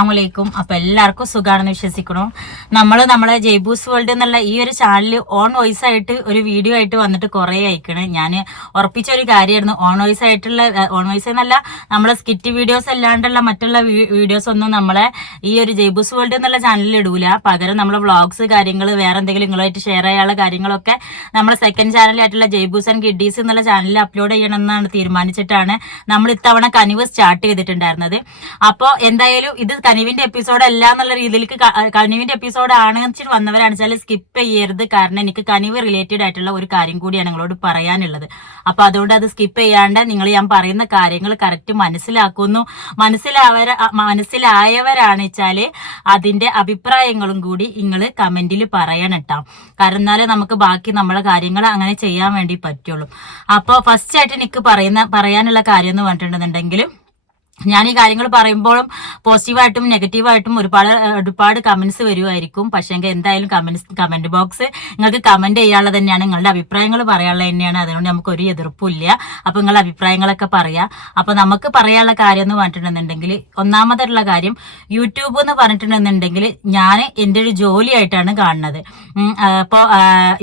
അസ്സലാമലൈക്കും. അപ്പൊ എല്ലാവർക്കും സുഖാണെന്ന് വിശ്വസിക്കണം. നമ്മളെ ജയ്ബൂസ് വേൾഡ് എന്നുള്ള ഈ ഒരു ചാനൽ ഓൺ വോയിസ് ആയിട്ട് ഒരു വീഡിയോ ആയിട്ട് വന്നിട്ട് കുറെ അയക്കണേ. ഞാൻ ഉറപ്പിച്ച ഒരു കാര്യമായിരുന്നു. ഓൺ വോയിസ് എന്നല്ല, നമ്മളെ സ്കിറ്റ് വീഡിയോസ് അല്ലാണ്ടുള്ള മറ്റുള്ള വീഡിയോസ് ഒന്നും നമ്മളെ ഈ ഒരു ജയ്ബൂസ് വേൾഡ് എന്നുള്ള ചാനലിൽ ഇടൂല. പകരം നമ്മളെ വ്ളോഗ്സ് കാര്യങ്ങൾ വേറെ എന്തെങ്കിലും നിങ്ങളുമായിട്ട് ഷെയർ ചെയ്യാനുള്ള കാര്യങ്ങളൊക്കെ നമ്മളെ സെക്കൻഡ് ചാനലായിട്ടുള്ള ജയ്ബൂസ് ആൻഡ് കിഡീസ് എന്നുള്ള ചാനലിൽ അപ്ലോഡ് ചെയ്യണമെന്നാണ് തീരുമാനിച്ചിട്ടാണ് നമ്മൾ ഇത്തവണ കനിവ് സ്റ്റാർട്ട് ചെയ്തിട്ടുണ്ടായിരുന്നത്. അപ്പോ എന്തായാലും ഇത് കനിവിന്റെ എപ്പിസോഡ് അല്ല എന്നുള്ള രീതിയിലേക്ക് കനിവിന്റെ എപ്പിസോഡ് ആണ് വെച്ചിട്ട് വന്നവരാണ് വെച്ചാൽ സ്കിപ്പ് ചെയ്യരുത്. കാരണം എനിക്ക് കനിവ് റിലേറ്റഡ് ആയിട്ടുള്ള ഒരു കാര്യം കൂടിയാണ് നിങ്ങളോട് പറയാനുള്ളത്. അപ്പൊ അതുകൊണ്ട് അത് സ്കിപ്പ് ചെയ്യാണ്ട് നിങ്ങൾ ഞാൻ പറയുന്ന കാര്യങ്ങൾ കറക്റ്റ് മനസ്സിലായവരാണ് വെച്ചാല് അതിന്റെ അഭിപ്രായങ്ങളും കൂടി നിങ്ങൾ കമന്റിൽ പറയണം കേട്ടോ. കാരണം എന്നാലേ നമുക്ക് ബാക്കി നമ്മളെ കാര്യങ്ങൾ അങ്ങനെ ചെയ്യാൻ വേണ്ടി പറ്റുള്ളൂ. അപ്പൊ ഫസ്റ്റ് ആയിട്ട് എനിക്ക് പറയാനുള്ള കാര്യം എന്ന് പറഞ്ഞിട്ടുണ്ടെന്നുണ്ടെങ്കിൽ, ഞാൻ ഈ കാര്യങ്ങൾ പറയുമ്പോഴും പോസിറ്റീവായിട്ടും നെഗറ്റീവായിട്ടും ഒരുപാട് കമന്റ്സ് വരുമായിരിക്കും. പക്ഷേ എന്തായാലും കമന്റ് ബോക്സ് നിങ്ങൾക്ക് കമന്റ് ചെയ്യാനുള്ളത് തന്നെയാണ്, നിങ്ങളുടെ അഭിപ്രായങ്ങൾ പറയാനുള്ളത് തന്നെയാണ്. അതുകൊണ്ട് നമുക്ക് ഒരു എതിർപ്പില്ല. അപ്പൊ നിങ്ങളുടെ അഭിപ്രായങ്ങളൊക്കെ പറയാം. അപ്പൊ നമുക്ക് പറയാനുള്ള കാര്യം എന്ന് പറഞ്ഞിട്ടുണ്ടെന്നുണ്ടെങ്കിൽ, ഒന്നാമതായിട്ടുള്ള കാര്യം, യൂട്യൂബ് എന്ന് പറഞ്ഞിട്ടുണ്ടെന്നുണ്ടെങ്കിൽ ഞാൻ എൻ്റെ ഒരു ജോലിയായിട്ടാണ് കാണുന്നത്. അപ്പോൾ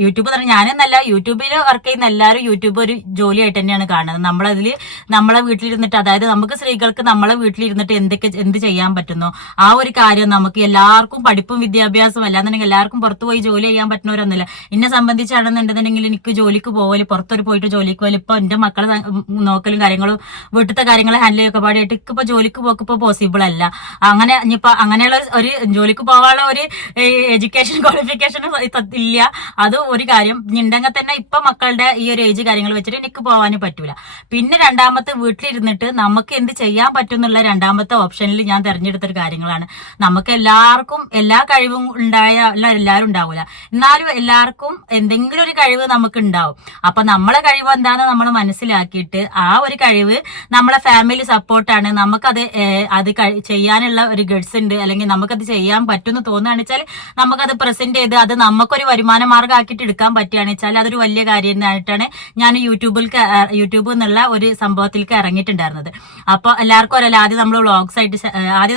യൂട്യൂബ് പറഞ്ഞാൽ ഞാനെന്നല്ല, യൂട്യൂബിൽ വർക്ക് ചെയ്യുന്ന എല്ലാവരും യൂട്യൂബ് ഒരു ജോലിയായിട്ട് തന്നെയാണ് കാണുന്നത്. നമ്മളെ വീട്ടിലിരുന്നിട്ട്, അതായത് നമുക്ക് സ്ത്രീകൾക്ക് നമ്മളെ വീട്ടിലിരുന്നിട്ട് എന്ത് ചെയ്യാൻ പറ്റുന്നോ ആ ഒരു കാര്യം നമുക്ക് എല്ലാവർക്കും പഠിപ്പും വിദ്യാഭ്യാസവും അല്ലാന്നുണ്ടെങ്കിൽ എല്ലാവർക്കും പുറത്തു പോയി ജോലി ചെയ്യാൻ പറ്റുന്നവരൊന്നുമില്ല. എന്നെ സംബന്ധിച്ചാണെന്നുണ്ടെന്നുണ്ടെങ്കിൽ എനിക്ക് ജോലിക്ക് പോകല്, പുറത്തൊരു പോയിട്ട് ജോലിക്ക് പോകല്, ഇപ്പൊ എന്റെ മക്കളെ നോക്കലും കാര്യങ്ങളും വീട്ടിലത്തെ കാര്യങ്ങൾ ഹാൻഡിൽ ചെയ്യൊക്കെ പാടിയിട്ട് ഇപ്പൊ ജോലിക്ക് പോക്ക് ഇപ്പൊ പോസിബിൾ അല്ല. അങ്ങനെ ഇനിയിപ്പൊ അങ്ങനെയുള്ള ഒരു ജോലിക്ക് പോകാനുള്ള ഒരു എഡ്യൂക്കേഷൻ ക്വാളിഫിക്കേഷൻ ഇല്ല. അത് ഒരു കാര്യം ഉണ്ടെങ്കിൽ തന്നെ ഇപ്പൊ മക്കളുടെ ഈ ഒരു ഏജ് കാര്യങ്ങൾ വെച്ചിട്ട് എനിക്ക് പോകാനും പറ്റൂല. പിന്നെ രണ്ടാമത്തെ, വീട്ടിലിരുന്നിട്ട് നമുക്ക് എന്ത് ചെയ്യാൻ പറ്റുന്നുള്ള രണ്ടാമത്തെ ഓപ്ഷനിൽ ഞാൻ തെരഞ്ഞെടുത്തൊരു കാര്യങ്ങളാണ്. നമുക്ക് എല്ലാവർക്കും എല്ലാ കഴിവും എല്ലാവരും ഉണ്ടാവില്ല, എന്നാലും എല്ലാവർക്കും എന്തെങ്കിലും ഒരു കഴിവ് നമുക്ക് ഉണ്ടാവും. അപ്പൊ നമ്മളെ കഴിവ് എന്താന്ന് നമ്മൾ മനസ്സിലാക്കിയിട്ട് ആ ഒരു കഴിവ് നമ്മളെ ഫാമിലി സപ്പോർട്ടാണ്, നമുക്കത് ചെയ്യാനുള്ള ഒരു ഗഡ്സ് ഉണ്ട്, അല്ലെങ്കിൽ നമുക്കത് ചെയ്യാൻ പറ്റുമെന്ന് തോന്നുകയാണെന്ന് വെച്ചാൽ നമുക്കത് പ്രസന്റ് ചെയ്ത് അത് നമുക്കൊരു വരുമാന മാർഗം ആക്കിയിട്ട് എടുക്കാൻ പറ്റുകയാണെന്ന് വെച്ചാൽ അതൊരു വലിയ കാര്യമായിട്ടാണ് ഞാൻ യൂട്യൂബ് എന്നുള്ള ഒരു സംഭവത്തിലേക്ക് ഇറങ്ങിയിട്ടുണ്ടായിരുന്നത്. അപ്പൊ എല്ലാവർക്കും അറിയില്ല, ആദ്യം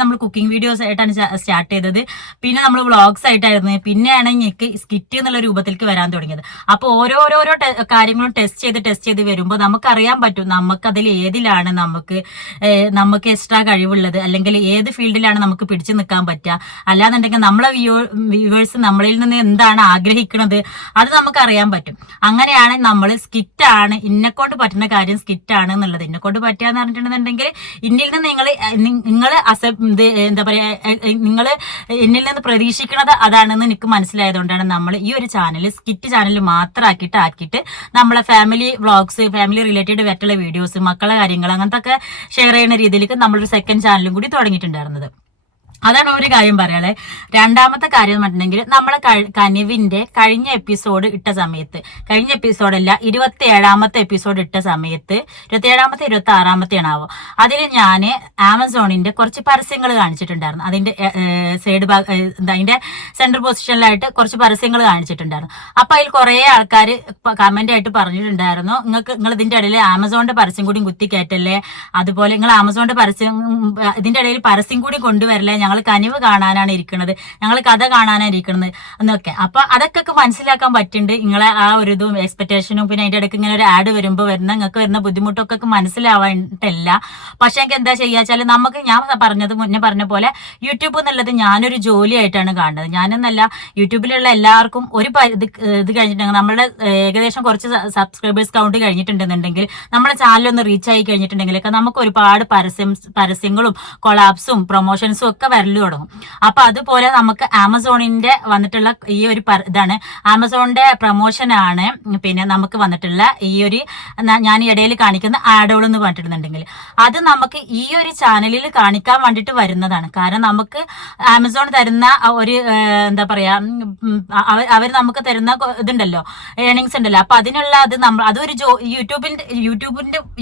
നമ്മൾ കുക്കിംഗ് വീഡിയോസ് ആയിട്ടാണ് സ്റ്റാർട്ട് ചെയ്തത്. പിന്നെ നമ്മൾ വ്ളോഗ്സ് ആയിട്ടായിരുന്നു. പിന്നെയാണ് എനിക്ക് സ്കിറ്റ് എന്നുള്ള രൂപത്തിലേക്ക് വരാൻ തുടങ്ങിയത്. അപ്പൊ ഓരോരോ കാര്യങ്ങളും ടെസ്റ്റ് ചെയ്ത് വരുമ്പോൾ നമുക്കറിയാൻ പറ്റും നമുക്കതിൽ ഏതിലാണ് നമുക്ക് എക്സ്ട്രാ കഴിവുള്ളത്, അല്ലെങ്കിൽ ഏത് ഫീൽഡിലാണ് നമുക്ക് പിടിച്ചു നിൽക്കാൻ പറ്റുക. അല്ലാന്നുണ്ടെങ്കിൽ നമ്മളെ വ്യൂവേഴ്സ് നമ്മളിൽ നിന്ന് എന്താണ് ആഗ്രഹിക്കുന്നത് അത് നമുക്ക് അറിയാൻ പറ്റും. അങ്ങനെയാണ് നമ്മൾ സ്കിറ്റാണ്, ഇന്നെക്കൊണ്ട് പറ്റുന്ന കാര്യം സ്കിറ്റാണ് എന്നുള്ളത്. ഇന്നെക്കൊണ്ട് പറ്റുക എന്ന് പറഞ്ഞിട്ടുണ്ടെന്നുണ്ടെങ്കിൽ എന്നിൽ നിന്ന് നിങ്ങൾ എന്താ പറയാ, നിങ്ങൾ എന്നിൽ നിന്ന് പ്രതീക്ഷിക്കുന്നത് അതാണെന്ന് എനിക്ക് മനസ്സിലായതുകൊണ്ടാണ് നമ്മൾ ഈ ഒരു സ്കിറ്റ് ചാനൽ മാത്രം ആക്കിയിട്ട് നമ്മളെ ഫാമിലി വ്ളോഗ്സ്, ഫാമിലി റിലേറ്റഡ് ആയിട്ടുള്ള വീഡിയോസ്, മക്കളെ കാര്യങ്ങൾ അങ്ങനത്തെ ഒക്കെ ഷെയർ ചെയ്യുന്ന രീതിയിലേക്ക് നമ്മളൊരു സെക്കൻഡ് ചാനലും കൂടി തുടങ്ങിയിട്ടുണ്ടായിരുന്നത്. അതാണ് ഒരു കാര്യം പറയാതെ. രണ്ടാമത്തെ കാര്യം എന്ന് പറഞ്ഞിട്ടുണ്ടെങ്കിൽ, നമ്മളെ കനിവിന്റെ കഴിഞ്ഞ എപ്പിസോഡ് ഇട്ട സമയത്ത്, കഴിഞ്ഞ എപ്പിസോഡല്ല 27ാമത്തെ എപ്പിസോഡ് ഇട്ട സമയത്ത്, 27ാമത്തെ 26ാമത്തെ ആണാവോ, അതിൽ ഞാൻ ആമസോണിന്റെ കുറച്ച് പരസ്യങ്ങൾ കാണിച്ചിട്ടുണ്ടായിരുന്നു. അതിന്റെ അതിന്റെ സെൻട്രൽ പൊസിഷനിലായിട്ട് കുറച്ച് പരസ്യങ്ങൾ കാണിച്ചിട്ടുണ്ടായിരുന്നു. അപ്പൊ അതിൽ കുറെ ആൾക്കാർ കമന്റ് ആയിട്ട് പറഞ്ഞിട്ടുണ്ടായിരുന്നു, നിങ്ങൾ ഇതിന്റെ ഇടയിൽ ആമസോണിന്റെ പരസ്യം കൂടി കുത്തി കയറ്റല്ലേ, അതുപോലെ നിങ്ങൾ ആമസോണിന്റെ ഇതിന്റെ ഇടയിൽ പരസ്യം കൂടി കൊണ്ടുവരല്ലേ, ഞങ്ങൾ കനിവ് കാണാനാണ് ഇരിക്കുന്നത്, ഞങ്ങൾ കഥ കാണാനാണ് ഇരിക്കുന്നത് എന്നൊക്കെ. അപ്പൊ അതൊക്കെ മനസ്സിലാക്കാൻ പറ്റുന്നുണ്ട്. നിങ്ങളെ ആ ഒരു ഇതും എക്സ്പെക്ടേഷനും പിന്നെ അതിന്റെ ഇടയ്ക്ക് ഇങ്ങനെ ഒരു ആഡ് വരുമ്പോൾ നിങ്ങൾക്ക് വരുന്ന ബുദ്ധിമുട്ടൊക്കെ മനസ്സിലാവാനിട്ടല്ല. പക്ഷെ എനിക്ക് എന്താ ചെയ്യാച്ചാല്, നമുക്ക് ഞാൻ മുന്നേ പറഞ്ഞ പോലെ യൂട്യൂബ് എന്നുള്ളത് ഞാനൊരു ജോലിയായിട്ടാണ് കാണുന്നത്. ഞാനെന്നല്ല, യൂട്യൂബിലുള്ള എല്ലാവർക്കും ഒരു ഇത് കഴിഞ്ഞിട്ടുണ്ടെങ്കിൽ, നമ്മളുടെ ഏകദേശം കുറച്ച് സബ്സ്ക്രൈബേഴ്സ് കൗണ്ട് കഴിഞ്ഞിട്ടുണ്ടെന്നുണ്ടെങ്കിൽ, നമ്മുടെ ചാനലൊന്ന് റീച്ച് ആയി കഴിഞ്ഞിട്ടുണ്ടെങ്കിലൊക്കെ നമുക്ക് ഒരുപാട് പരസ്യങ്ങളും കൊളാപ്സും പ്രൊമോഷൻസും ഒക്കെ വരല് തുടങ്ങും. അപ്പൊ അതുപോലെ നമുക്ക് ആമസോണിന്റെ വന്നിട്ടുള്ള ഈ ഒരു ഇതാണ്, ആമസോണിന്റെ പ്രൊമോഷനാണ് പിന്നെ നമുക്ക് വന്നിട്ടുള്ള ഈ ഒരു ഞാൻ ഇടയിൽ കാണിക്കുന്ന ആഡുകൾ എന്ന് പറഞ്ഞിട്ടുണ്ടെങ്കിൽ, അത് നമുക്ക് ഈ ഒരു ചാനലിൽ കാണിക്കാൻ വേണ്ടിയിട്ട് വരുന്നതാണ്. കാരണം നമുക്ക് ആമസോൺ തരുന്ന ഒരു എന്താ പറയാ, അവർ നമുക്ക് തരുന്ന ഇതുണ്ടല്ലോ, ഏർണിങ്സ് ഉണ്ടല്ലോ. അപ്പൊ അതിനുള്ള അതൊരു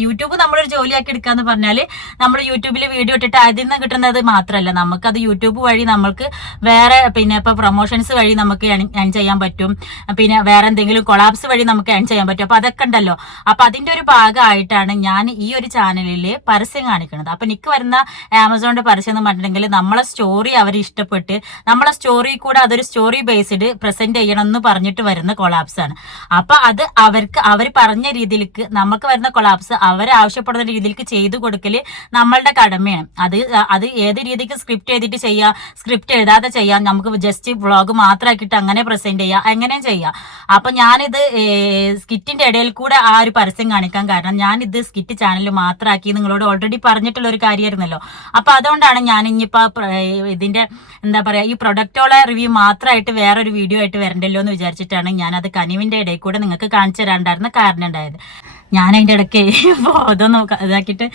യൂട്യൂബ് നമ്മളൊരു ജോലിയാക്കി എടുക്കാന്ന് പറഞ്ഞാല്, നമ്മൾ യൂട്യൂബിൽ വീഡിയോ ഇട്ടിട്ട് അതിൽ നിന്ന് കിട്ടുന്നത് മാത്രമല്ല, നമുക്ക് നമുക്കത് യൂട്യൂബ് വഴി നമ്മൾക്ക് വേറെ പിന്നെ ഇപ്പൊ പ്രൊമോഷൻസ് വഴി നമുക്ക് ഏൺ ചെയ്യാൻ പറ്റും, പിന്നെ വേറെ എന്തെങ്കിലും കൊളാബ്സ് വഴി നമുക്ക് ഏൺ ചെയ്യാൻ പറ്റും. അപ്പൊ അതൊക്കെ ഉണ്ടല്ലോ. അപ്പൊ അതിന്റെ ഒരു ഭാഗമായിട്ടാണ് ഞാൻ ഈ ഒരു ചാനലിൽ പരസ്യം കാണിക്കുന്നത്. അപ്പൊ എനിക്ക് വരുന്ന ആമസോണിന്റെ പരസ്യം എന്ന് പറഞ്ഞിട്ടുണ്ടെങ്കിൽ നമ്മളെ സ്റ്റോറി അവർ ഇഷ്ടപ്പെട്ട് നമ്മളെ സ്റ്റോറി കൂടെ അതൊരു സ്റ്റോറി ബേസ്ഡ് പ്രസന്റ് ചെയ്യണം എന്ന് പറഞ്ഞിട്ട് വരുന്ന കൊളാബ്സ് ആണ്. അപ്പൊ അത് അവർ പറഞ്ഞ രീതിയിലേക്ക് നമുക്ക് വരുന്ന കൊളാബ്സ് അവർ ആവശ്യപ്പെടുന്ന രീതിയിലേക്ക് ചെയ്തു കൊടുക്കല് നമ്മളുടെ കടമയാണ്. അത് ഏത് രീതിക്ക് സ്ക്രിപ്റ്റ് ചെയ്തിട്ട് ചെയ്യാം, സ്ക്രിപ്റ്റ് എഴുതാതെ ചെയ്യാം, നമുക്ക് ജസ്റ്റ് വ്ളോഗ് മാത്രമാക്കിയിട്ട് അങ്ങനെ പ്രസന്റ് ചെയ്യാം, എങ്ങനെയും ചെയ്യാം. അപ്പൊ ഞാനിത് സ്കിറ്റിന്റെ ഇടയിൽ കൂടെ ആ ഒരു പരസ്യം കാണിക്കാൻ കാരണം ഞാനിത് സ്കിറ്റ് ചാനൽ മാത്രമാക്കി നിങ്ങളോട് ഓൾറെഡി പറഞ്ഞിട്ടുള്ള ഒരു കാര്യമായിരുന്നല്ലോ. അപ്പൊ അതുകൊണ്ടാണ് ഞാൻ ഇനിയിപ്പോ ഇതിന്റെ എന്താ പറയാ ഈ പ്രൊഡക്റ്റോളെ റിവ്യൂ മാത്രമായിട്ട് വേറൊരു വീഡിയോ ആയിട്ട് വരണ്ടല്ലോ എന്ന് വിചാരിച്ചിട്ടാണ് ഞാനത് കനിവിന്റെ ഇടയിൽ കൂടെ നിങ്ങൾക്ക് കാണിച്ചു തരാണ്ടായിരുന്ന കാരണം ഉണ്ടായത്. ഞാൻ അതിൻ്റെ ഇടയ്ക്ക് ഇതൊന്നും ഇതാക്കിയിട്ട്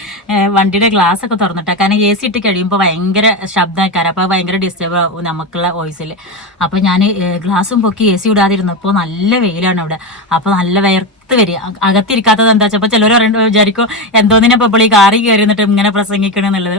വണ്ടിയുടെ ഗ്ലാസ് ഒക്കെ തുറന്നിട്ടാ, കാരണം എ സി ഇട്ട് കഴിയുമ്പോൾ ഭയങ്കര ശബ്ദക്കാരം, അപ്പോൾ ഭയങ്കര ഡിസ്റ്റർബ് ആവും നമുക്കുള്ള വോയിസിൽ. അപ്പോൾ ഞാൻ ഗ്ലാസും പൊക്കി എ സി ഇടാതിരുന്നപ്പോൾ നല്ല വെയിലാണ് അവിടെ. അപ്പോൾ നല്ല വരിക അകത്തിരിക്കാത്തത് എന്താ വെച്ചപ്പോൾ ചിലർ വിചാരിക്കും എന്തോന്നിനെ ഇപ്പോൾ ഈ കാറി കയറി നിന്നിട്ട് ഇങ്ങനെ പ്രസംഗിക്കണമെന്നുള്ളത്.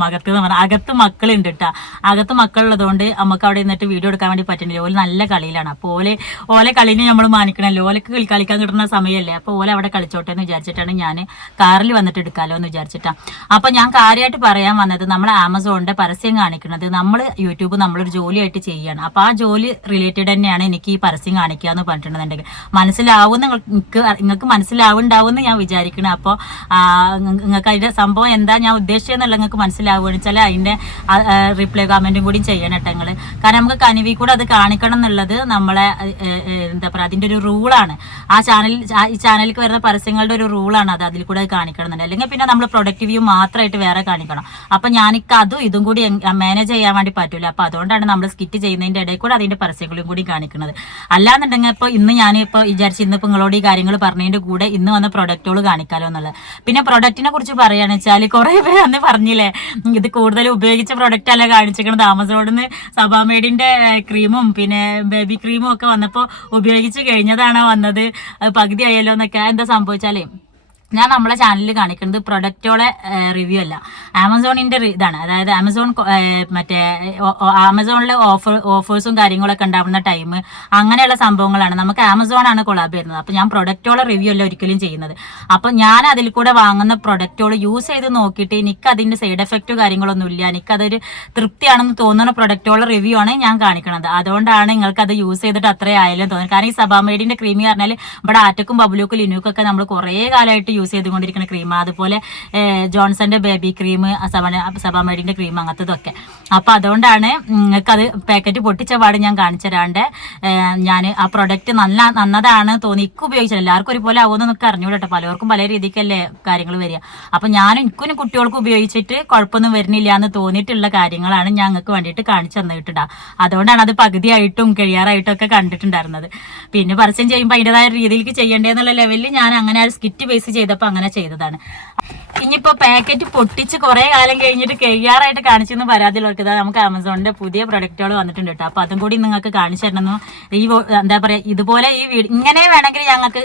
മകത്ത് എന്ന് പറഞ്ഞാൽ അകത്ത് മക്കളുണ്ട് കേട്ടോ. അകത്ത് മക്കളുള്ളതുകൊണ്ട് നമുക്ക് അവിടെ നിന്നിട്ട് വീഡിയോ എടുക്കാൻ വേണ്ടി പറ്റുന്നില്ല. ഓല് നല്ല കളിയിലാണ്. അപ്പോൾ ഓലെ കളിനെ നമ്മൾ മാനിക്കണമല്ലോ. ഓലക്ക് കളിക്കാൻ കിട്ടുന്ന സമയമല്ലേ. അപ്പോൾ ഓല അവിടെ കളിച്ചോട്ടെ എന്ന് വിചാരിച്ചിട്ടാണ് ഞാൻ കാറിൽ വന്നിട്ട് എടുക്കാമല്ലോ എന്ന് വിചാരിച്ചിട്ടാണ്. അപ്പോൾ ഞാൻ കാര്യമായിട്ട് പറയാൻ വന്നത് നമ്മൾ ആമസോണിന്റെ പരസ്യം കാണിക്കുന്നത് നമ്മൾ യൂട്യൂബ് നമ്മളൊരു ജോലിയായിട്ട് ചെയ്യാണ്. അപ്പോൾ ആ ജോലി റിലേറ്റഡ് തന്നെയാണ് എനിക്ക് ഈ പരസ്യം കാണിക്കുക എന്ന് പറഞ്ഞിട്ടുണ്ടെന്നുണ്ടെങ്കിൽ മനസ്സിലാവുന്ന നിങ്ങൾക്ക് മനസ്സിലാവുണ്ടാവും ഞാൻ വിചാരിക്കണം. അപ്പോൾ നിങ്ങൾക്ക് അതിന്റെ സംഭവം എന്താ ഞാൻ ഉദ്ദേശിച്ചെന്നുള്ള നിങ്ങൾക്ക് മനസ്സിലാവുകയെന്ന് വെച്ചാൽ അതിന്റെ റിപ്ലൈ കമന്റും കൂടി ചെയ്യണം കേട്ടോ നിങ്ങൾ. കാരണം നമുക്ക് കനിവി കൂടെ അത് കാണിക്കണം എന്നുള്ളത് നമ്മളെ എന്താ പറയുക അതിന്റെ ഒരു റൂളാണ്. ഈ ചാനലിലേക്ക് വരുന്ന പരസ്യങ്ങളുടെ ഒരു റൂളാണ് അത്. അതിൽ കൂടെ കാണിക്കണം എന്നുണ്ട്. അല്ലെങ്കിൽ പിന്നെ നമ്മൾ പ്രൊഡക്റ്റ് വ്യൂ മാത്രമായിട്ട് വേറെ കാണിക്കണം. അപ്പൊ ഞാനിക്ക് അതും ഇതും കൂടി മാനേജ് ചെയ്യാൻ വേണ്ടി പറ്റൂല. അപ്പൊ അതുകൊണ്ടാണ് നമ്മൾ സ്കിറ്റ് ചെയ്യുന്നതിന്റെ ഇടയിൽ കൂടെ അതിന്റെ പരസ്യങ്ങളും കൂടി കാണിക്കുന്നത്. അല്ലാന്നുണ്ടെങ്കിൽ ഇപ്പൊ ഇന്ന് ഞാനിപ്പോ വിചാരിച്ചു ഇന്നിപ്പോ നിങ്ങളോട് ഈ കാര്യങ്ങൾ പറഞ്ഞതിന്റെ കൂടെ ഇന്ന് വന്ന പ്രൊഡക്റ്റുകൾ കാണിക്കാലോ എന്നുള്ളത്. പിന്നെ പ്രൊഡക്റ്റിനെ കുറിച്ച് പറയുകയാണെന്ന് വെച്ചാൽ കുറെ പേര് അന്ന് പറഞ്ഞില്ലേ ഇത് കൂടുതൽ ഉപയോഗിച്ച പ്രൊഡക്റ്റ് അല്ല കാണിച്ചിരിക്കുന്നത്. ആമസോണിൽ നിന്ന് സബാമേഡിന്റെ ക്രീമും പിന്നെ ബേബി ക്രീമും ഒക്കെ വന്നപ്പോൾ ഉപയോഗിച്ച് കഴിഞ്ഞതാണോ വന്നത്, പകുതി ആയല്ലോ എന്നൊക്കെ. എന്താ സംഭവിച്ചാലേ ഞാൻ നമ്മളെ ചാനലിൽ കാണിക്കുന്നത് പ്രൊഡക്റ്റുകളെ റിവ്യൂ അല്ല, ആമസോണിന്റെ ഇതാണ്. അതായത് മറ്റേ ആമസോണിലെ ഓഫേഴ്സും കാര്യങ്ങളൊക്കെ ഉണ്ടാവുന്ന ടൈം അങ്ങനെയുള്ള സംഭവങ്ങളാണ്. നമുക്ക് ആമസോൺ ആണ് കൊളാബ് ചെയ്യുന്നത്. അപ്പൊ ഞാൻ പ്രൊഡക്റ്റുകളെ റിവ്യൂ അല്ല ഒരിക്കലും ചെയ്യുന്നത്. അപ്പൊ ഞാൻ അതിൽ കൂടെ വാങ്ങുന്ന പ്രൊഡക്റ്റുകൾ യൂസ് ചെയ്ത് നോക്കിയിട്ട് എനിക്ക് അതിന്റെ സൈഡ് എഫക്റ്റോ കാര്യങ്ങളൊന്നും ഇല്ല, എനിക്കതൊരു തൃപ്തിയാണെന്ന് തോന്നുന്ന പ്രൊഡക്റ്റുകളുടെ റിവ്യൂ ആണ് ഞാൻ കാണിക്കുന്നത്. അതുകൊണ്ടാണ് നിങ്ങൾക്ക് അത് യൂസ് ചെയ്തിട്ട് അത്രേ ആയാലും തോന്നുന്നത്. കാരണം ഈ സബാമേഡിന്റെ ക്രീം പറഞ്ഞാൽ ഇവിടെ ആറ്റക്കും ബബുലൂക്കും ലിനുക്കും ഒക്കെ നമ്മൾ കുറേ കാലമായിട്ട് യൂസ് ചെയ്തുകൊണ്ടിരിക്കുന്ന ക്രീം. അതുപോലെ ജോൺസന്റെ ബേബി ക്രീം, സബാമേഡിന്റെ ക്രീം, അങ്ങനത്തതൊക്കെ. അപ്പൊ അതുകൊണ്ടാണ് നിങ്ങൾക്ക് അത് പാക്കറ്റ് പൊട്ടിച്ച പാട് ഞാൻ കാണിച്ചു തരാണ്ട് ഞാൻ ആ പ്രൊഡക്റ്റ് നന്നതാണ് തോന്നി. എനിക്ക് ഉപയോഗിച്ചാൽ എല്ലാവർക്കും ഒരുപോലെ ആവുമെന്ന് നമുക്ക് അറിഞ്ഞൂടെ കേട്ടോ. പലർക്കും പല രീതിക്കല്ലേ കാര്യങ്ങൾ വരിക. അപ്പൊ എനിക്കും കുട്ടികൾക്ക് ഉപയോഗിച്ചിട്ട് കുഴപ്പമൊന്നും വരുന്നില്ല എന്ന് തോന്നിയിട്ടുള്ള കാര്യങ്ങളാണ് ഞങ്ങൾക്ക് വേണ്ടിയിട്ട് കാണിച്ചു തന്നിട്ടുണ്ടാ. അതുകൊണ്ടാണ് അത് പകുതിയായിട്ടും കഴിയാറായിട്ടും ഒക്കെ കണ്ടിട്ടുണ്ടായിരുന്നത്. പിന്നെ പരസ്യം ചെയ്യുമ്പോൾ അതിൻ്റെതായ രീതിയിലേക്ക് ചെയ്യേണ്ടതെന്നുള്ള ലെവലിൽ ഞാൻ അങ്ങനെ ആ സ്കിറ്റ് ബേസ് ചെയ്തപ്പോൾ അങ്ങനെ ചെയ്തതാണ്. ഇനിയിപ്പോ പാക്കറ്റ് പൊട്ടിച്ച് കുറെ കാലം കഴിഞ്ഞിട്ട് കഴിയാറായിട്ട് കാണിച്ചെന്ന് പരാതിയുള്ളവർക്ക് നമുക്ക് ആമസോണിന്റെ പുതിയ പ്രൊഡക്റ്റുകൾ വന്നിട്ടുണ്ട് കേട്ടോ. അപ്പൊ അതും കൂടി നിങ്ങൾക്ക് കാണിച്ചു തരണം. ഈ എന്താ പറയാ ഇതുപോലെ ഈ ഇങ്ങനെ വേണമെങ്കിൽ ഞങ്ങൾക്ക്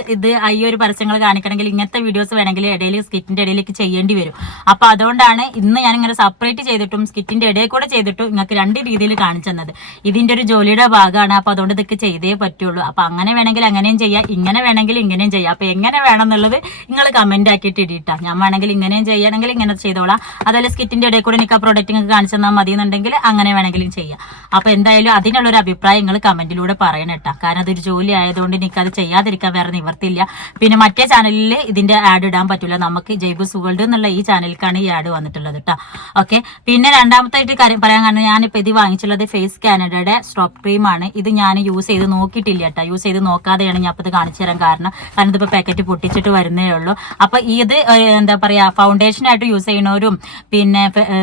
ഈ ഒരു പരസ്യങ്ങൾ കാണിക്കണമെങ്കിൽ ഇങ്ങനത്തെ വീഡിയോസ് വേണമെങ്കിൽ ഇടയിൽ സ്കിറ്റിന്റെ ഇടയിലേക്ക് ചെയ്യേണ്ടി വരും. അപ്പൊ അതുകൊണ്ടാണ് ഇന്ന് ഞാൻ ഇങ്ങനെ സെപ്പറേറ്റ് ചെയ്തിട്ടും സ്കിറ്റിന്റെ ഇടയിൽ കൂടെ ചെയ്തിട്ടും നിങ്ങൾക്ക് രണ്ട് രീതിയിൽ കാണിച്ചു തന്നത്. ഇതിന്റെ ഒരു ജോലിയുടെ ഭാഗമാണ്. അപ്പൊ അതുകൊണ്ട് ഇതൊക്കെ ചെയ്തേ പറ്റുള്ളൂ. അപ്പൊ അങ്ങനെ വേണമെങ്കിൽ അങ്ങനെയും ചെയ്യാം, ഇങ്ങനെ വേണമെങ്കിൽ ഇങ്ങനെയും ചെയ്യാം. അപ്പൊ എങ്ങനെ വേണം എന്നുള്ളത് നിങ്ങൾ കമന്റ് ആക്കിയിട്ട് ഇടിയിട്ടാ. ഞാൻ വേണമെങ്കിൽ ഇങ്ങനെയും ചെയ്യണമെങ്കിൽ ഇങ്ങനെ ചെയ്തോളാം. അതല്ല സ്കിറ്റിന്റെ ഇടയിൽ കൂടെ എനിക്ക് ആ പ്രൊഡക്റ്റ് നിങ്ങൾക്ക് കാണിച്ചു തന്നാൽ മതി എന്നുണ്ടെങ്കിൽ അങ്ങനെ വേണമെങ്കിലും ചെയ്യാം. അപ്പൊ എന്തായാലും അതിനുള്ളൊരു അഭിപ്രായം നിങ്ങൾ കമന്റിലൂടെ പറയണം കേട്ടോ. കാരണം അതൊരു ജോലി ആയതുകൊണ്ട് എനിക്കത് ചെയ്യാതിരിക്കാൻ വേറെ നിവർത്തിയില്ല. പിന്നെ മറ്റേ ചാനലിൽ ഇതിന്റെ ആഡ് ഇടാൻ പറ്റില്ല. നമുക്ക് ജൈബൂസ് വേൾഡ് എന്നുള്ള ഈ ചാനലിലേക്കാണ് ഈ ആഡ് വന്നിട്ടുള്ളത് കേട്ടോ. ഓക്കെ. പിന്നെ രണ്ടാമത്തായിട്ട് കാര്യം പറയാൻ കാരണം ഞാനിപ്പോ ഇത് വാങ്ങിച്ചുള്ളത് ഫേസ് കാനഡയുടെ സ്ട്രോപ്പ് ക്രീം ആണ്. ഇത് ഞാൻ യൂസ് ചെയ്ത് നോക്കിയിട്ടില്ല കേട്ടോ. യൂസ് ചെയ്ത് നോക്കാതെയാണ് ഞാൻ അപ്പൊ ഇത് കാണിച്ചു തരാൻ കാരണം ഇതിപ്പോ പാക്കറ്റ് പൊട്ടിച്ചിട്ട് വരുന്നേ ഉള്ളൂ. അപ്പൊ ഇത് എന്താ പറയാ ഫൗണ്ടേഷൻ ആയിട്ട് യൂസ് ചെയ്യുന്നവരും പിന്നെ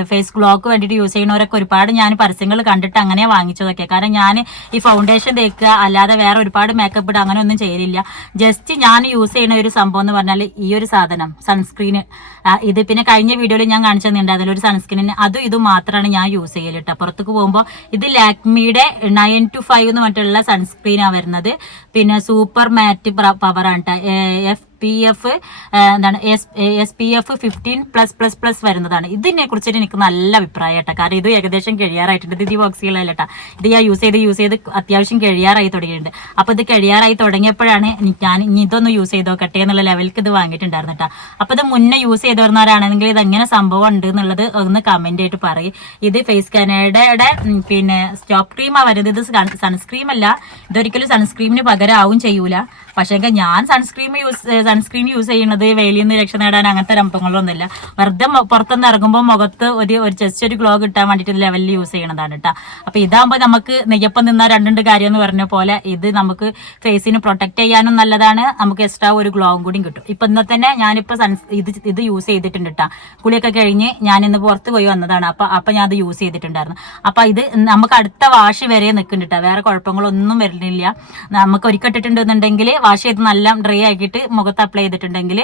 ഫേസ് ഗ്ലോക്ക് വേണ്ടിയിട്ട് യൂസ് ചെയ്യുന്നവരൊക്കെ ഒരുപാട് ഞാൻ പരസ്യങ്ങൾ കണ്ടിട്ട് അങ്ങനെ വാങ്ങിച്ചതൊക്കെ. കാരണം ഞാൻ ഈ ഫൗണ്ടേഷൻ തേക്കുക അല്ലാതെ വേറെ ഒരുപാട് മേക്കപ്പ് ഇടുക അങ്ങനെ ഒന്നും ചെയ്യലില്ല. ജസ്റ്റ് ഞാൻ യൂസ് ചെയ്യുന്ന ഒരു സംഭവം എന്ന് പറഞ്ഞാൽ ഈ ഒരു സാധനം സൺസ്ക്രീന്. ഇത് പിന്നെ കഴിഞ്ഞ വീഡിയോയിൽ ഞാൻ കാണിച്ചു തന്നിട്ടുണ്ട് അതിലൊരു സൺസ്ക്രീനിന് അതും ഇതും മാത്രമാണ് ഞാൻ യൂസ് ചെയ്യല് കേട്ടോ. പുറത്തേക്ക് പോകുമ്പോൾ ഇത് ലാക്മിയുടെ 9 to 5 എന്ന് പറഞ്ഞിട്ടുള്ള സൺസ്ക്രീനാണ് വരുന്നത്. പിന്നെ സൂപ്പർ മാറ്റ് പവർ ആണ് കേട്ടോ. എന്താണ് SPF 15+++ വരുന്നതാണ്. ഇതിനെ കുറിച്ചിട്ട് എനിക്ക് നല്ല അഭിപ്രായം കേട്ടോ. കാരണം ഇത് ഏകദേശം കഴിയാറായിട്ടുണ്ട്. ഇത് ബോക്സുകളല്ല, ഇത് ഞാൻ യൂസ് ചെയ്ത് അത്യാവശ്യം കഴിയാറായി തുടങ്ങിയിട്ടുണ്ട്. അപ്പൊ ഇത് കഴിയാറായി തുടങ്ങിയപ്പോഴാണ് ഞാൻ ഇനി ഇതൊന്ന് യൂസ് ചെയ്ത് നോക്കട്ടെ എന്നുള്ള ലെവലിലേക്ക് ഇത് വാങ്ങിയിട്ടുണ്ടായിരുന്നു കേട്ടോ. അപ്പൊ ഇത് മുന്നേ യൂസ് ചെയ്ത് വരുന്നവരാണെങ്കിൽ ഇത് എങ്ങനെ സംഭവം ഉണ്ട് എന്നുള്ളത് ഒന്ന് കമന്റ് ആയിട്ട് പറയും. ഇത് ഫേസ് കാനഡയുടെ പിന്നെ സ്റ്റോപ്പ് ക്രീമാ വരുന്നത്. ഇത് സൺസ്ക്രീം അല്ല, ഇതൊരിക്കലും സൺസ്ക്രീമിന് പകരമാവും ചെയ്യൂല. പക്ഷേ ഞാൻ സൺസ്ക്രീൻ യൂസ് ചെയ്യുന്നത് വെയിലിൽ നിന്ന് രക്ഷ നേടാൻ അങ്ങനത്തെ രംഭങ്ങളൊന്നുമില്ല. വെറുതെ പുറത്തുനിന്ന് ഇറങ്ങുമ്പോൾ മുഖത്ത് ഒരു ജസ്റ്റ് ഒരു ഗ്ലോ കിട്ടാൻ വേണ്ടിയിട്ട് ലെവലിൽ യൂസ് ചെയ്യണതാണ് കേട്ടോ. അപ്പൊ ഇതാകുമ്പോൾ നമുക്ക് നെയ്യപ്പം നിന്നാൽ രണ്ടുണ്ട് കാര്യം എന്ന് പറഞ്ഞ പോലെ ഇത് നമുക്ക് ഫേസിന് പ്രൊട്ടക്ട് ചെയ്യാനും നല്ലതാണ്, നമുക്ക് എക്സ്ട്രാ ഒരു ഗ്ലോവും കൂടി കിട്ടും. ഇപ്പൊ ഇന്ന് തന്നെ ഞാനിപ്പോ ഇത് യൂസ് ചെയ്തിട്ടുണ്ട് കേട്ടോ. കുളിയൊക്കെ കഴിഞ്ഞ് ഞാൻ ഇന്ന് പുറത്ത് പോയി വന്നതാണ്. അപ്പൊ ഞാൻ അത് യൂസ് ചെയ്തിട്ടുണ്ടായിരുന്നു. അപ്പൊ ഇത് നമുക്ക് അടുത്ത വാഷ് വരെ നിൽക്കുന്നുണ്ട് കേട്ടോ. വേറെ കുഴപ്പങ്ങളൊന്നും വരുന്നില്ല. നമുക്ക് ഒരിക്കട്ടിട്ടുണ്ടെന്നുണ്ടെങ്കിൽ വാഷ് ചെയ്ത് നല്ല ഡ്രൈ ആക്കിയിട്ട് മുഖത്ത് അപ്ലൈ ചെയ്തിട്ടുണ്ടെങ്കിൽ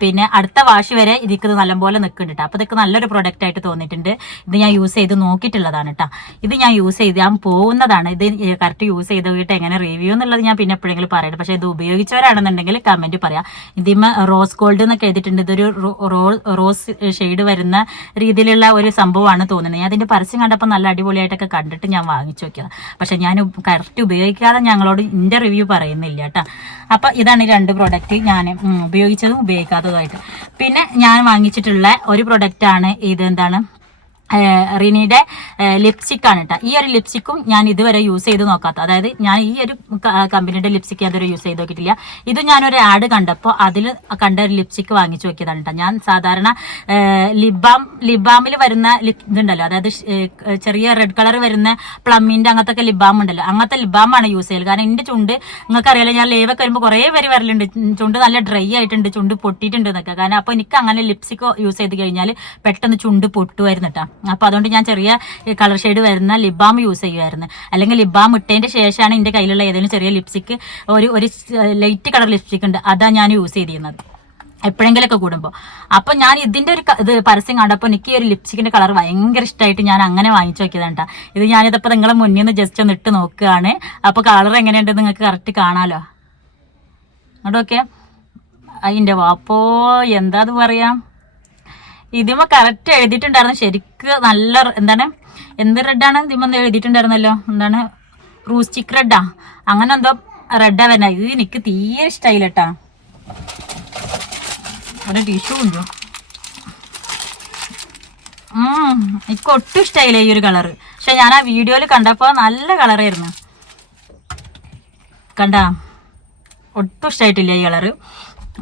പിന്നെ അടുത്ത വാഷ് വരെ ഇതിക്ക് നല്ലപോലെ നിൽക്കുന്നുണ്ട്. അപ്പൊ ഇതൊക്കെ നല്ലൊരു പ്രൊഡക്റ്റ് ആയിട്ട് തോന്നിയിട്ടുണ്ട്. ഇത് ഞാൻ യൂസ് ചെയ്ത് നോക്കിയിട്ടുള്ളതാണ് കേട്ടോ. ഇത് ഞാൻ യൂസ് ചെയ്യാൻ പോകുന്നതാണ്. ഇത് കറക്റ്റ് യൂസ് ചെയ്ത് നോക്കിയിട്ട് എങ്ങനെ റിവ്യൂ എന്നുള്ളത് ഞാൻ പിന്നെ എപ്പോഴെങ്കിലും പറയട്ടെ. പക്ഷെ ഇത് ഉപയോഗിച്ചവരാണെന്നുണ്ടെങ്കിൽ കമന്റ് പറയാം. ഇതിന്മേ റോസ് ഗോൾഡ് എന്നൊക്കെ എഴുതിയിട്ടുണ്ട്. ഇതൊരു റോസ് ഷെയ്ഡ് വരുന്ന രീതിയിലുള്ള ഒരു സംഭവമാണ് തോന്നുന്നത്. ഞാൻ അതിന്റെ പരസ്യം കണ്ടപ്പോൾ നല്ല അടിപൊളിയായിട്ടൊക്കെ കണ്ടിട്ട് ഞാൻ വാങ്ങിച്ചു നോക്കിയത്. പക്ഷെ ഞാൻ കറക്റ്റ് ഉപയോഗിക്കാതെ ഞങ്ങളോട് എന്റെ റിവ്യൂ പറയുന്നില്ല കേട്ടോ. അപ്പൊ ഇതാണ് ഈ രണ്ട് പ്രൊഡക്റ്റ് ഞാൻ ഉപയോഗിച്ചതും ഉപയോഗിക്കാത്തതുമായിട്ട്. പിന്നെ ഞാൻ വാങ്ങിച്ചിട്ടുള്ള ഒരു പ്രൊഡക്റ്റ് ആണ് ഇത്. എന്താണ് റിനിയുടെ ലിപ്സ്റ്റിക് ആണ് കേട്ടോ. ഈ ഒരു ലിപ്സ്റ്റിക്കും ഞാൻ ഇതുവരെ യൂസ് ചെയ്ത് നോക്കാത്ത, അതായത് ഞാൻ ഈ ഒരു കമ്പനിയുടെ ലിപ്സ്റ്റിക് അതുവരെ യൂസ് ചെയ്ത് നോക്കിയിട്ടില്ല. ഇത് ഞാനൊരു ആഡ് കണ്ടപ്പോൾ അതിൽ കണ്ട ഒരു ലിപ്സ്റ്റിക് വാങ്ങിച്ചു നോക്കിയതാണ് കേട്ടോ. ഞാൻ സാധാരണ ലിബാമിൽ വരുന്ന ഇതുണ്ടല്ലോ, അതായത് ചെറിയ റെഡ് കളർ വരുന്ന പ്ലമ്മിന്റെ അങ്ങനത്തെ ലിബാം ഉണ്ടല്ലോ, അങ്ങനത്തെ ലിബാമാണ് യൂസ് ചെയ്യല്. കാരണം എന്റെ ചുണ്ട് നിങ്ങൾക്ക് അറിയാലോ, ഞാൻ ലൈവൊക്കെ വരുമ്പോൾ കുറേ പേര് വരലുണ്ട് ചുണ്ട് നല്ല ഡ്രൈ ആയിട്ടുണ്ട്, ചുണ്ട് പൊട്ടിയിട്ടുണ്ട് എന്നൊക്കെ. കാരണം അപ്പൊ എനിക്ക് അങ്ങനെ ലിപ്സ്റ്റിക് യൂസ് ചെയ്ത് കഴിഞ്ഞാൽ പെട്ടെന്ന് ചുണ്ട് പൊട്ടുമായിരുന്നു കേട്ടോ. അപ്പൊ അതുകൊണ്ട് ഞാൻ ചെറിയ കളർ ഷെയ്ഡ് വരുന്ന ലിബാം യൂസ് ചെയ്യുമായിരുന്നു. അല്ലെങ്കിൽ ലിബാം ഇട്ടതിന്റെ ശേഷമാണ് എന്റെ കയ്യിലുള്ള ഏതെങ്കിലും ചെറിയ ലിപ്സ്റ്റിക്, ഒരു ലൈറ്റ് കളർ ലിപ്സ്റ്റിക് ഉണ്ട്, അതാ ഞാൻ യൂസ് ചെയ്തിരുന്നത് എപ്പോഴെങ്കിലൊക്കെ കൂടുമ്പോൾ. അപ്പൊ ഞാൻ ഇതിന്റെ ഒരു ഇത് പരസ്യം കണ്ടപ്പോൾ എനിക്ക് ഈ ഒരു ലിപ്സ്റ്റിക്കിന്റെ കളർ ഭയങ്കര ഇഷ്ടമായിട്ട് ഞാൻ അങ്ങനെ വാങ്ങിച്ചു നോക്കിയതാണ് കേട്ടോ. ഇത് ഞാനിതപ്പോൾ നിങ്ങളെ മുന്നിൽ നിന്ന് ജസ്റ്റ് ഒന്ന് ഇട്ട് നോക്കുകയാണ്. അപ്പൊ കളർ എങ്ങനെയുണ്ടെന്ന് നിങ്ങൾക്ക് കറക്റ്റ് കാണാലോ. അതൊക്കെ അതിന്റെ വാപ്പോ എന്താ അത് പറയാം, ഇതിമ കറക്റ്റ് എഴുതിയിട്ടുണ്ടായിരുന്നു. ശരിക്ക് നല്ല എന്ത് റെഡാണ് ഇതിമ എഴുതിയിട്ടുണ്ടായിരുന്നല്ലോ, എന്താണ് റൂസ്റ്റിക് റെഡാ അങ്ങനെ എന്തോ റെഡാ വരുന്ന. ഇത് എനിക്ക് തീരെ ഇഷ്ടമായില്ല കേട്ടാ. ഒരു ടിഷ്യൂ ഉണ്ടോ, എനിക്ക് ഒട്ടും ഇഷ്ടമായില്ല ഈ ഒരു കളറ്. പക്ഷെ ഞാൻ ആ വീഡിയോയിൽ കണ്ടപ്പോൾ നല്ല കളറായിരുന്നു. കണ്ടാ, ഒട്ടും ഇഷ്ടമായിട്ടില്ല ഈ കളറ്.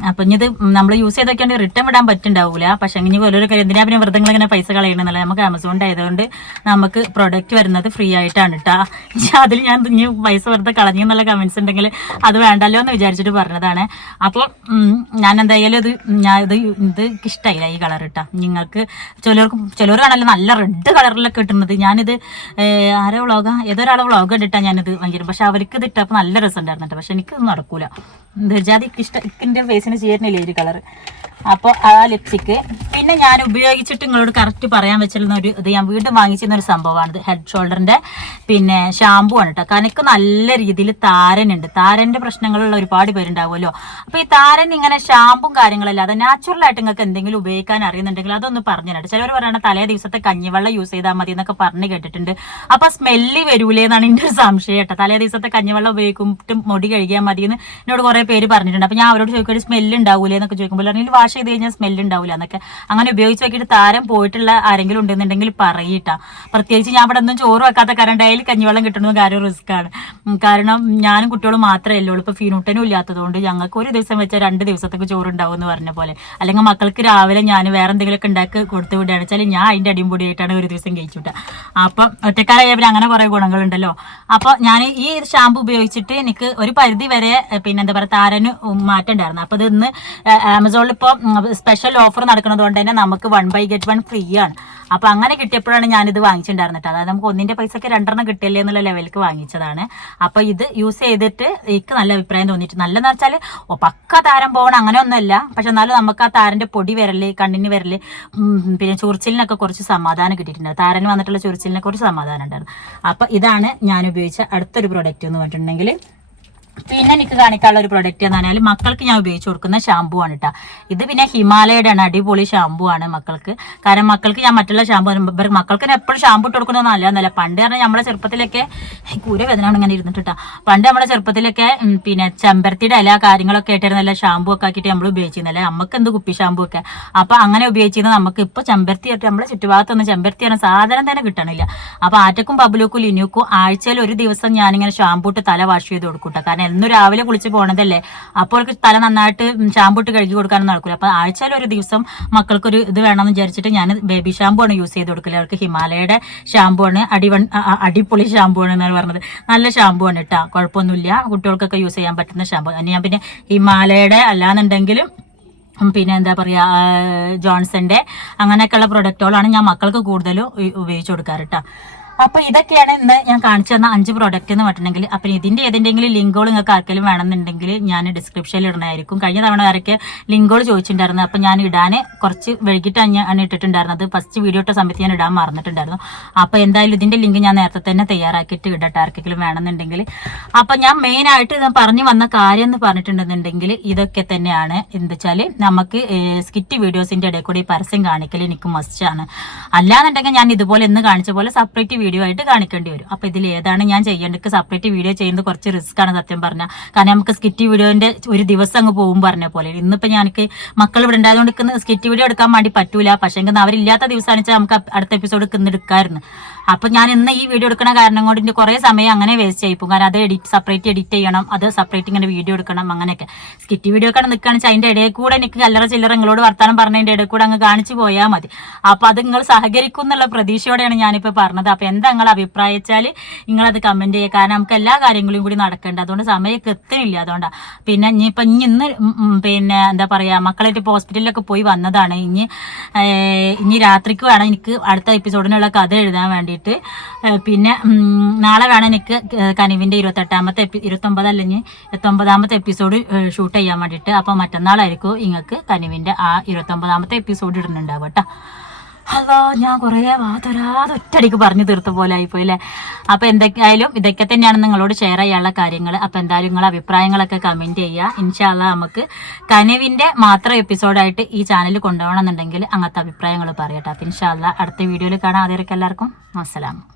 അപ്പൊ ഇനി ഇത് നമ്മൾ യൂസ് ചെയ്തൊക്കെയാണ്ട് റിട്ടേൺ വിടാൻ പറ്റുണ്ടാവൂല. പക്ഷെ ഇനി ഓരോരോ കാര്യം എന്തിനാ പിന്നെ വെറുതെ ഇങ്ങനെ പൈസ കളയണമെന്നല്ല. നമുക്ക് ആമസോണിന്റെ ആയതുകൊണ്ട് നമുക്ക് പ്രൊഡക്റ്റ് വരുന്നത് ഫ്രീ ആയിട്ടാണ് കേട്ടോ. അതിൽ ഞാൻ ഇനി പൈസ വെറുതെ കളഞ്ഞു എന്നുള്ള കമന്റ്സ് ഉണ്ടെങ്കിൽ അത് വേണ്ടല്ലോ എന്ന് വിചാരിച്ചിട്ട് പറഞ്ഞതാണ്. അപ്പോൾ ഞാൻ എന്തായാലും ഇത് ഇഷ്ടമായില്ല ഈ കളർ കേട്ടോ. നിങ്ങൾക്ക് ചിലർ കാണല്ലോ നല്ല റെഡ് കളറിലൊക്കെ കിട്ടുന്നത്. ഞാനിത് ആരോ ഏതൊരാളെ വ്ളോഗ് കണ്ടിട്ടാണ് ഞാനിത് വാങ്ങിയത്. പക്ഷെ അവർക്ക് ഇത് ഇട്ടപ്പോൾ നല്ല രസം ഉണ്ടായിരുന്നു കേട്ടോ. പക്ഷെ എനിക്കൊന്നും നടക്കൂല, ധർജാതി ഇക്കിന്റെ ഫേസിന് ചെയ്യുന്നില്ല ഈ കളർ. അപ്പോൾ ആ ലിപ്സ്റ്റിക്ക് പിന്നെ ഞാൻ ഉപയോഗിച്ചിട്ട് നിങ്ങളോട് കറക്റ്റ് പറയാൻ വെച്ചിരുന്ന ഒരു ഇത് ഞാൻ വീണ്ടും വാങ്ങിച്ചിരുന്ന ഒരു സംഭവമാണ്. ഹെഡ് ഷോൾഡറിന്റെ പിന്നെ ഷാമ്പു ആണ് കേട്ടോ. കാരണം എനിക്ക് നല്ല രീതിയിൽ താരനുണ്ട്. താരന്റെ പ്രശ്നങ്ങളുള്ള ഒരുപാട് പേരുണ്ടാവുമല്ലോ. അപ്പൊ ഈ താരൻ ഇങ്ങനെ ഷാമ്പും കാര്യങ്ങളല്ലാതെ നാച്ചുറൽ ആയിട്ട് നിങ്ങൾക്ക് എന്തെങ്കിലും ഉപയോഗിക്കാൻ അറിയുന്നുണ്ടെങ്കിൽ അതൊന്ന് പറഞ്ഞു തരാം. ചിലവർ പറയണ തലേ ദിവസത്തെ കഞ്ഞിവെള്ളം യൂസ് ചെയ്താൽ മതി എന്നൊക്കെ പറഞ്ഞു കേട്ടിട്ടുണ്ട്. അപ്പൊ സ്മെല്ല് വരൂലേ എന്നാണ് എൻ്റെ ഒരു സംശയം കേട്ടോ. തലേ ദിവസത്തെ കഞ്ഞിവെള്ളം ഉപയോഗിക്കുമ്പോൾ മുടി കഴുകിയാൽ മതി എന്ന് എന്നോട് കുറെ പേര് പറഞ്ഞിട്ടുണ്ട്. അപ്പൊ ഞാൻ അവരോട് ചോദിക്കും സ്മെല്ല് ഉണ്ടാവൂലേ എന്നൊക്കെ ചോദിക്കുമ്പോൾ അല്ലെങ്കിൽ വാഷ് ചെയ്ത് കഴിഞ്ഞാൽ സ്മെല്ല് ഉണ്ടാവില്ല എന്നൊക്കെ. അങ്ങനെ ഉപയോഗിച്ച് നോക്കിയിട്ട് താരം പോയിട്ടുള്ള ആരെങ്കിലും ഉണ്ടെന്നുണ്ടെങ്കിൽ പറയിട്ടാ. പ്രത്യേകിച്ച് ഞാൻ ഇവിടെ ഒന്നും ചോറ് വെക്കാത്ത കാരണം ഡെയിലി കഞ്ഞിവെള്ളം കിട്ടുന്നത് കാര്യം റിസ്ക് ആണ്. കാരണം ഞാനും കുട്ടികളും മാത്രമേ ഉള്ളൂ. ഇപ്പൊ ഫീനൂട്ടനും ഇല്ലാത്തതുകൊണ്ട് ഞങ്ങൾക്ക് ഒരു ദിവസം വെച്ചാൽ 2 ദിവസത്തേക്ക് ചോറ് ഉണ്ടാവും എന്ന് പറഞ്ഞ പോലെ. അല്ലെങ്കിൽ മക്കൾക്ക് രാവിലെ ഞാൻ വേറെ എന്തെങ്കിലുമൊക്കെ ഉണ്ടാക്കി കൊടുത്തു വിടുകയാണ് വെച്ചാൽ ഞാൻ അതിന്റെ അടിയും പൊടിയായിട്ടാണ് ഒരു ദിവസം കഴിച്ചുവിട്ട. അപ്പം ഒറ്റക്കാരായവർ അങ്ങനെ കുറെ ഗുണങ്ങളുണ്ടല്ലോ. അപ്പൊ ഞാൻ ഈ ഷാമ്പു ഉപയോഗിച്ചിട്ട് എനിക്ക് ഒരു പരിധി വരെ പിന്നെ എന്താ പറയുക താരന് മാറ്റം ഉണ്ടായിരുന്നു. അപ്പൊ ഇത് ഇന്ന് ആമസോണിൽ ഇപ്പോൾ സ്പെഷ്യൽ ഓഫർ നടക്കുന്നത് കൊണ്ട് തന്നെ നമുക്ക് 1/get 1 ഫ്രീ ആണ്. അപ്പൊ അങ്ങനെ കിട്ടിയപ്പോഴാണ് ഞാനിത് വാങ്ങിച്ചിട്ടുണ്ടായിരുന്നിട്ട്. അതായത് നമുക്ക് ഒന്നിന്റെ പൈസക്ക് 2 കിട്ടില്ലേ എന്നുള്ള ലെവലിലേക്ക് വാങ്ങിച്ചതാണ്. അപ്പൊ ഇത് യൂസ് ചെയ്തിട്ട് എനിക്ക് നല്ല അഭിപ്രായം തോന്നിയിട്ട്. നല്ലതെന്ന് വെച്ചാൽ പക്ക താരം പോകണം അങ്ങനെ ഒന്നുമല്ല. പക്ഷെ എന്നാലും നമുക്ക് ആ താരന്റെ പൊടി വരല്, കണ്ണിന് വരല്, പിന്നെ ചൊറിച്ചിലിനൊക്കെ കുറച്ച് സമാധാനം കിട്ടിയിട്ടുണ്ട്. താരന് വന്നിട്ടുള്ള ചൊറിച്ചിലിനെ കുറച്ച് സമാധാനം ഉണ്ടായിരുന്നു. അപ്പൊ ഇതാണ് ഞാൻ ഉപയോഗിച്ച അടുത്തൊരു പ്രൊഡക്റ്റ് എന്ന് പറഞ്ഞിട്ടുണ്ടെങ്കിൽ പിന്നെ എനിക്ക് കാണിക്കാനുള്ള ഒരു പ്രൊഡക്റ്റ് എന്ന് പറഞ്ഞാൽ മക്കൾക്ക് ഞാൻ ഉപയോഗിച്ച് കൊടുക്കുന്ന ഷാമ്പു ആണ് കേട്ടോ. ഇത് പിന്നെ ഹിമാലയയുടെ ആണ്, അടിപൊളി ഷാമ്പു ആണ് മക്കൾക്ക്. കാരണം മക്കൾക്ക് ഞാൻ മറ്റുള്ള ഷാമ്പു മക്കൾക്ക് എപ്പോഴും ഷാമ്പു ഇട്ട് കൊടുക്കുന്നത് നല്ലതെന്നല്ല. പണ്ട് പറഞ്ഞാൽ നമ്മളെ ചെറുപ്പത്തിലൊക്കെ കൂരവേദന ഇങ്ങനെ ഇരുന്നിട്ടാ. പണ്ട് നമ്മളെ ചെറുപ്പത്തിലൊക്കെ പിന്നെ ചെമ്പരത്തിയുടെ എല്ലാ കാര്യങ്ങളൊക്കെ ആയിട്ടായിരുന്നല്ല ഷാമ്പു ഒക്കെ ആക്കിയിട്ട് നമ്മൾ ഉപയോഗിച്ചിരുന്നല്ലേ. നമുക്ക് എന്ത് കുപ്പി ഷാമ്പു ഒക്കെ അപ്പൊ അങ്ങനെ ഉപയോഗിച്ചിരുന്നത്. നമുക്ക് ഇപ്പൊ ചെമ്പരത്തി ആയിട്ട് നമ്മളെ ചുറ്റുഭാഗത്തൊന്നും ചെമ്പരത്തി പറഞ്ഞ സാധനം തന്നെ കിട്ടണില്ല. അപ്പൊ ആറ്റക്കും ബബുലൂക്കും ലിനുക്കും ആഴ്ചയിൽ ഒരു ദിവസം ഞാനിങ്ങനെ ഷാമ്പു ഇട്ട് തല വാഷ് ചെയ്ത് കൊടുക്കൂട്ടോ. കാരണം എന്നും രാവിലെ കുളിച്ച് പോണതല്ലേ, അപ്പോൾ തല നന്നായിട്ട് ഷാമ്പു ഇട്ട് കഴുകി കൊടുക്കാനൊന്നും നടക്കില്ല. അപ്പൊ ആഴ്ചയിൽ ഒരു ദിവസം മക്കൾക്കൊരു ഇത് വേണമെന്ന് വിചാരിച്ചിട്ട് ഞാൻ ബേബി ഷാമ്പു ആണ് യൂസ് ചെയ്ത് കൊടുക്കില്ല. അവർക്ക് ഹിമാലയയുടെ ഷാമ്പു ആണ്, അടിപൊളി ഷാമ്പു ആണ് എന്നാണ് പറഞ്ഞത്. നല്ല ഷാമ്പു ആണ് കേട്ടോ, കുഴപ്പമൊന്നുമില്ല, കുട്ടികൾക്കൊക്കെ യൂസ് ചെയ്യാൻ പറ്റുന്ന ഷാമ്പു. ഞാൻ പിന്നെ ഹിമാലയയുടെ അല്ലാന്നുണ്ടെങ്കിലും പിന്നെ എന്താ പറയാ ജോൺസന്റെ അങ്ങനെയൊക്കെയുള്ള പ്രൊഡക്റ്റുകളാണ് ഞാൻ മക്കൾക്ക് കൂടുതലും ഉപയോഗിച്ച് കൊടുക്കാറ് കേട്ടോ. അപ്പൊ ഇതൊക്കെയാണ് ഇന്ന് ഞാൻ കാണിച്ചു തന്ന 5 പ്രോഡക്റ്റ് എന്ന് പറഞ്ഞിട്ടുണ്ടെങ്കിൽ. അപ്പൊ ഇതിന്റെ ഏതെങ്കിലും ലിങ്കുകൾ നിങ്ങൾക്ക് ആർക്കെങ്കിലും വേണമെന്നുണ്ടെങ്കിൽ ഞാൻ ഡിസ്ക്രിപ്ഷനിൽ ഇടണമായിരിക്കും. കഴിഞ്ഞ തവണ ആരൊക്കെ ലിങ്കുകൾ ചോദിച്ചിട്ടുണ്ടായിരുന്നു. അപ്പൊ ഞാൻ ഇടാൻ കുറച്ച് വൈകിട്ടാണ് ഇട്ടിട്ടുണ്ടായിരുന്നത്. ഫസ്റ്റ് വീഡിയോ ഇട്ട സമയത്ത് ഞാൻ ഇടാൻ മറന്നിട്ടുണ്ടായിരുന്നു. അപ്പൊ എന്തായാലും ഇതിന്റെ ലിങ്ക് ഞാൻ നേരത്തെ തന്നെ തയ്യാറാക്കിയിട്ട് ഇടട്ടെ ആർക്കെങ്കിലും വേണമെന്നുണ്ടെങ്കിൽ. അപ്പൊ ഞാൻ മെയിൻ ആയിട്ട് ഞാൻ പറഞ്ഞു വന്ന കാര്യം എന്ന് പറഞ്ഞിട്ടുണ്ടെന്നുണ്ടെങ്കിൽ ഇതൊക്കെ തന്നെയാണ്. എന്താ വെച്ചാല് നമുക്ക് സ്കിറ്റ് വീഡിയോസിന്റെ ഇടയിൽ കൂടി പരസ്യം കാണിക്കൽ എനിക്ക് മസ്റ്റാണ്. അല്ലാന്നുണ്ടെങ്കിൽ ഞാൻ ഇതുപോലെ ഇന്ന് കാണിച്ച പോലെ സെപ്പറേറ്റ് വീഡിയോ ആയിട്ട് കാണിക്കേണ്ടി വരും. അപ്പൊ ഇതിൽ ഏതാണ് ഞാൻ ചെയ്യേണ്ടത്? സെപ്പറേറ്റ് വീഡിയോ ചെയ്യുന്നത് കുറച്ച് റിസ്ക് ആണ് സത്യം പറഞ്ഞാൽ. കാരണം നമുക്ക് സ്കിറ്റ് വീഡിയോന്റെ ഒരു ദിവസം അങ്ങ് പോകും പറഞ്ഞ പോലെ. ഇന്നിപ്പോ ഞാനക്ക് മക്കൾ ഇവിടെ ഉണ്ടായതുകൊണ്ട് സ്കിറ്റ് വീഡിയോ എടുക്കാൻ വേണ്ടി പറ്റൂല. പക്ഷെ എങ്കിൽ അവരില്ലാത്ത ദിവസമാണ് വെച്ചാൽ നമുക്ക് അടുത്ത എപ്പിസോഡ് എടുക്കായിരുന്നു. അപ്പൊ ഞാൻ ഇന്ന് ഈ വീഡിയോ എടുക്കുന്ന കാരണം കൊണ്ട് എന്റെ കുറെ സമയം അങ്ങനെ വേസ്റ്റ് ആയിപ്പോകും. കാരണം അത് സെപ്പറേറ്റ് എഡിറ്റ് ചെയ്യണം, അത് സെപ്പറേറ്റ് ഇങ്ങനെ വീഡിയോ എടുക്കണം, അങ്ങനെയൊക്കെ. സ്കിറ്റ് വീഡിയോ ഒക്കെ നിൽക്കുകയാണെന്ന് വെച്ചാൽ അതിന്റെ ഇടയിൽ കൂടെ എനിക്ക് ചില്ലറ നിങ്ങളോട് വർത്താനം പറഞ്ഞതിന്റെ ഇടയിൽ കൂടെ അങ്ങ് കാണിച്ചു പോയാൽ മതി. അപ്പൊ അത് നിങ്ങൾ സഹകരിക്കും എന്നുള്ള പ്രതീക്ഷയോടെയാണ് ഞാനിപ്പോ പറഞ്ഞത്. അപ്പൊ എന്താ നിങ്ങൾ അഭിപ്രായിച്ചാൽ നിങ്ങളത് കമന്റ് ചെയ്യുക. കാരണം നമുക്ക് എല്ലാ കാര്യങ്ങളും കൂടി നടക്കേണ്ട, അതുകൊണ്ട് സമയമൊക്കെ എത്തുന്നില്ല. അതുകൊണ്ടാ പിന്നെ ഇന്ന് പിന്നെ എന്താ പറയാ മക്കളായിട്ട് ഇപ്പോൾ ഹോസ്പിറ്റലിലൊക്കെ പോയി വന്നതാണ്. ഇനി രാത്രിക്ക് വേണം എനിക്ക് അടുത്ത എപ്പിസോഡിനുള്ള കഥ എഴുതാൻ വേണ്ടിയിട്ട്. പിന്നെ നാളെ വേണം എനിക്ക് കനിവിന്റെ 29 അല്ലെങ്കിൽ 29 എപ്പിസോഡ് ഷൂട്ട് ചെയ്യാൻ വേണ്ടിയിട്ട്. അപ്പൊ മറ്റന്നാളായിരിക്കും നിങ്ങൾക്ക് കനിവിന്റെ ആ 29 എപ്പിസോഡ് ഇടുന്നുണ്ടാവും കേട്ടോ. അതോ ഞാൻ കുറെ ഒറ്റടിക്ക് പറഞ്ഞു തീർത്ത പോലെ ആയിപ്പോയി അല്ലേ. അപ്പൊ എന്തൊക്കെയായാലും ഇതൊക്കെ തന്നെയാണ് നിങ്ങളോട് ഷെയർ ചെയ്യാനുള്ള കാര്യങ്ങൾ. അപ്പൊ എന്തായാലും നിങ്ങളെ അഭിപ്രായങ്ങളൊക്കെ കമന്റ് ചെയ്യുക. ഇൻഷാ അല്ലാഹ് നമുക്ക് കനിവിന്റെ മാത്രം എപ്പിസോഡായിട്ട് ഈ ചാനൽ കൊണ്ടുപോകണം എന്നുണ്ടെങ്കിൽ അങ്ങനത്തെ അഭിപ്രായങ്ങൾ പറയട്ടെ. അപ്പൊ ഇൻഷാ അല്ലാഹ് അടുത്ത വീഡിയോയിൽ കാണാം. അതുവരെയ്ക്കും എല്ലാവർക്കും അസ്സലാം.